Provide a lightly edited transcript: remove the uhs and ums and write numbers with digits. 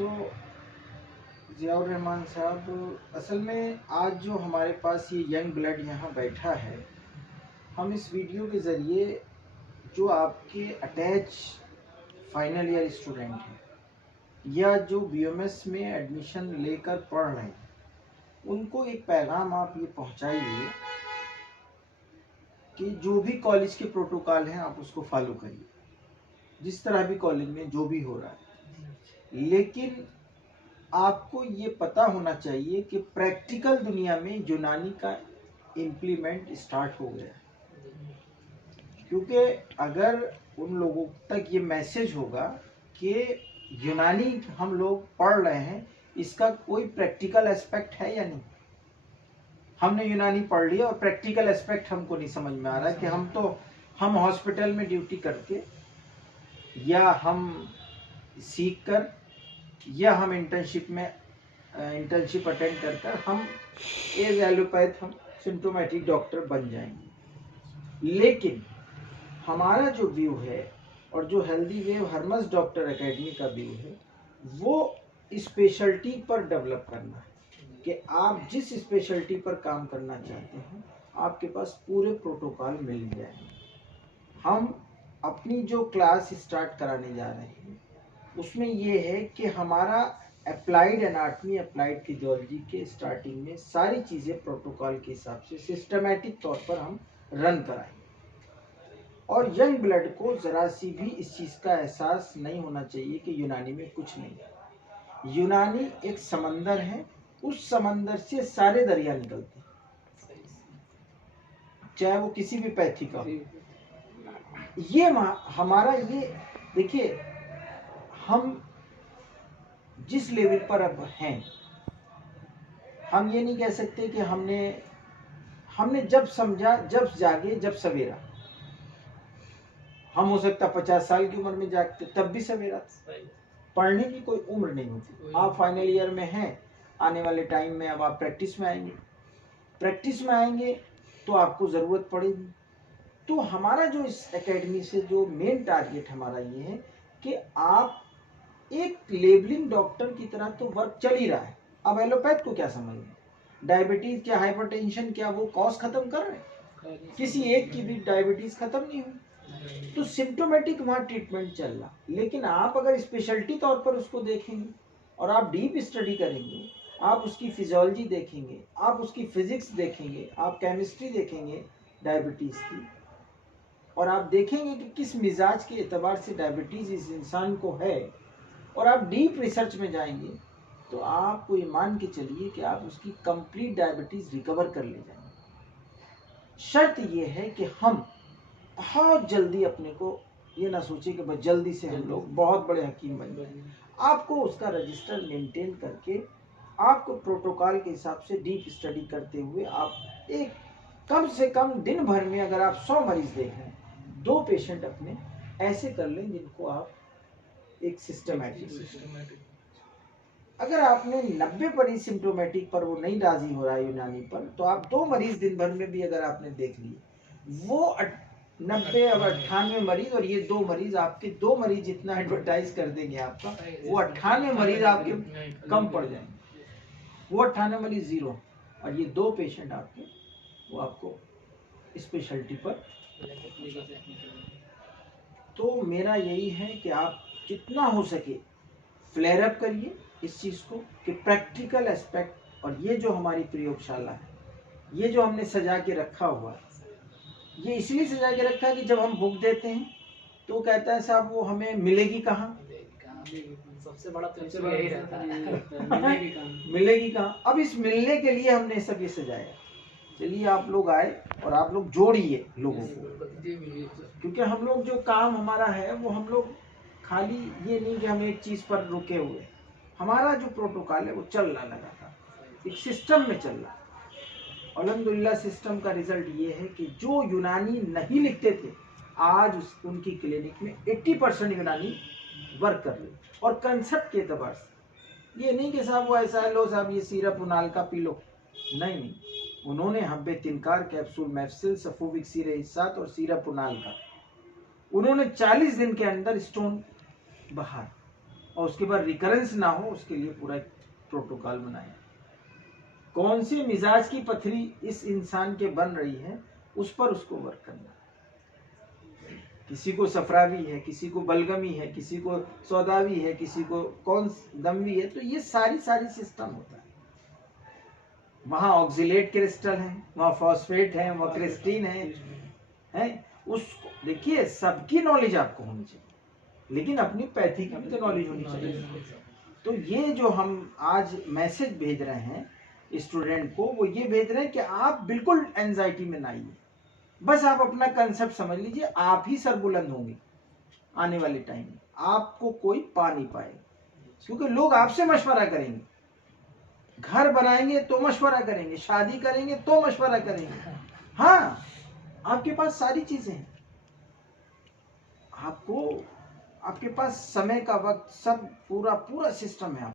तो ज़ियाउर रहमान साहब, असल में आज जो हमारे पास ये यंग ब्लड यहाँ बैठा है, हम इस वीडियो के ज़रिए जो आपके अटैच फाइनल ईयर स्टूडेंट हैं या जो बीएमएस में एडमिशन लेकर पढ़ रहे हैं, उनको एक पैगाम आप ये पहुँचाइए कि जो भी कॉलेज के प्रोटोकॉल हैं आप उसको फॉलो करिए, जिस तरह भी कॉलेज में जो भी हो रहा है। लेकिन आपको ये पता होना चाहिए कि प्रैक्टिकल दुनिया में यूनानी का इम्प्लीमेंट स्टार्ट हो गया है, क्योंकि अगर उन लोगों तक ये मैसेज होगा कि यूनानी हम लोग पढ़ रहे हैं, इसका कोई प्रैक्टिकल एस्पेक्ट है या नहीं। हमने यूनानी पढ़ लिया और प्रैक्टिकल एस्पेक्ट हमको नहीं समझ में आ रहा है कि हम हॉस्पिटल में ड्यूटी करके या हम सीख कर या हम इंटर्नशिप अटेंड कर हम एज एलोपैथ हम सिम्टोमेटिक डॉक्टर बन जाएंगे। लेकिन हमारा जो व्यू है और जो healthy wave Hermes doctor academy का व्यू है, वो स्पेशलिटी पर डेवलप करना है कि आप जिस स्पेशलिटी पर काम करना चाहते हैं आपके पास पूरे प्रोटोकॉल मिल जाएंगे। हम अपनी जो क्लास स्टार्ट कराने जा रहे हैं उसमें ये है कि हमारा अप्लाइड एनाटमी, अप्लाइड फिजियोलॉजी के स्टार्टिंग में सारी चीज़ें प्रोटोकॉल के हिसाब से सिस्टमैटिक तौर पर हम रन कराएंगे। और यंग ब्लड को ज़रा सी भी इस चीज़ का एहसास नहीं होना चाहिए कि यूनानी में कुछ नहीं है। यूनानी एक समंदर है, उस समंदर से सारे दरिया निकलते हैं, चाहे वो किसी भी पैथी का हो। ये हमारा ये देखिए, हम जिस लेवल पर अब हैं, हम ये नहीं कह सकते कि हमने जब समझा, जब जागे, जब सवेरा। हम हो सकता 50 साल की उम्र में जागते तब भी सवेरा। पढ़ने की कोई उम्र नहीं होती। आप फाइनल ईयर में हैं, आने वाले टाइम में अब आप प्रैक्टिस में आएंगे तो आपको ज़रूरत पड़ेगी। तो हमारा जो इस एकेडमी से जो मेन टारगेट हमारा ये है कि आप एक लेबलिंग डॉक्टर की तरह तो वर्क चल ही रहा है। अब एलोपैथ को क्या समझ में, डायबिटीज क्या, हाइपरटेंशन क्या, वो कॉज खत्म कर रहे हैं? किसी एक की भी डायबिटीज खत्म नहीं हुई। तो सिम्टोमेटिक वहाँ ट्रीटमेंट चल रहा। लेकिन आप अगर स्पेशलिटी तौर पर उसको देखेंगे और आप डीप स्टडी करेंगे, आप उसकी फिजियोलॉजी देखेंगे, आप उसकी फिजिक्स देखेंगे, आप केमिस्ट्री देखेंगे डायबिटीज की, और आप देखेंगे कि किस मिजाज के एतबार से डायबिटीज इस इंसान को है, और आप डीप रिसर्च में जाएंगे तो आपको ये मान के चलिए कि आप उसकी कंप्लीट डायबिटीज रिकवर कर ले जाएंगे। शर्त ये है कि हम बहुत जल्दी अपने को ये ना सोचे कि बस जल्दी से हम लोग बहुत बड़े हकीम बन जाए। आपको उसका रजिस्टर मेंटेन करके, आपको प्रोटोकॉल के हिसाब से डीप स्टडी करते हुए आप एक कम से कम दिन भर में अगर आप 100 मरीज देख रहे हैं, 2 पेशेंट अपने ऐसे कर लें जिनको आप एक सिस्टमैटिक। अगर आपने 90 मरीज सिम्टोमेटिक पर वो नहीं राजी हो रहा है यूनानी पर, तो आप 2 मरीज दिन भर में भी अगर आपने देख लिए, वो 90 और 98 मरीज, और ये 2 मरीज, आपके 2 मरीज जितना एडवर्टाइज कर देंगे आपका, वो 98 मरीज आपके कम पड़ जाएंगे। वो 98 मरीज जीरो, और ये 2 पेशेंट आपके वो आपको स्पेशलिटी पर। तो मेरा यही है कि आप जितना हो सके फ्लेयर अप करिए इस चीज़ को कि प्रैक्टिकल एस्पेक्ट। और ये जो हमारी प्रयोगशाला है, ये जो हमने सजा के रखा हुआ है, ये इसलिए सजा के रखा है कि जब हम बुक देते हैं तो वो कहता है साहब वो हमें मिलेगी कहाँ। सबसे बड़ा तो यही रहता है मिलेगी कहाँ। अब इस मिलने के लिए हमने सब ये सजाया। चलिए आप लोग आए और आप लोग जोड़िए लोगों को, क्योंकि हम लोग जो काम हमारा है वो हम लोग खाली ये नहीं कि हम एक चीज़ पर रुके हुए। हमारा जो प्रोटोकॉल है वो चल रहा लगातार, एक सिस्टम में चल रहा। अल्हम्दुलिल्लाह सिस्टम का रिजल्ट ये है कि जो यूनानी नहीं लिखते थे, आज उनकी क्लिनिक में 80% यूनानी वर्क कर रही। और कंसेप्ट के एतबार से ये नहीं कि साहब वो ऐसा है, लो साहब ये सीरप उनाल का पी लो, नहीं। उन्होंने हब्बे तिनकार, कैप्सूल मैफ्सिल, सफूविक सीरे इस्सात और सीरप उनाल का, उन्होंने 40 दिन के अंदर स्टोन बाहर, और उसके बाद रिकरेंस ना हो, उसके लिए पूरा एक प्रोटोकॉल बनाया। कौन सी मिजाज की पथरी इस इंसान के बन रही है, उस पर उसको वर्क करना। किसी को सफरावी है, किसी को बलगमी है, किसी को सौदावी है, किसी को कौन दमवी है, तो ये सारी सिस्टम होता है। वहाँ ऑक्सिलेट क्रिस्टल है, वहाँ फॉस्फेट है, वहाँ क्रिस्टीन है। उसको देखिए, सबकी नॉलेज आपको होनी चाहिए, लेकिन अपनी पैथी की भी तो नॉलेज होनी चाहिए। तो ये जो हम आज मैसेज भेज रहे हैं स्टूडेंट को, वो ये भेज रहे हैं कि आप बिल्कुल एंजाइटी में ना आइए, बस आप अपना कंसेप्ट समझ लीजिए, आप ही सरबुलंद होंगे आने वाले टाइम में, आपको कोई पा नहीं पाएगा, क्योंकि लोग आपसे मशवरा करेंगे, घर बनाएंगे तो मशवरा करेंगे, शादी करेंगे तो मशवरा करेंगे। हाँ, आपके पास सारी चीजें हैं, आपको आपके पास समय का वक्त सब पूरा सिस्टम है।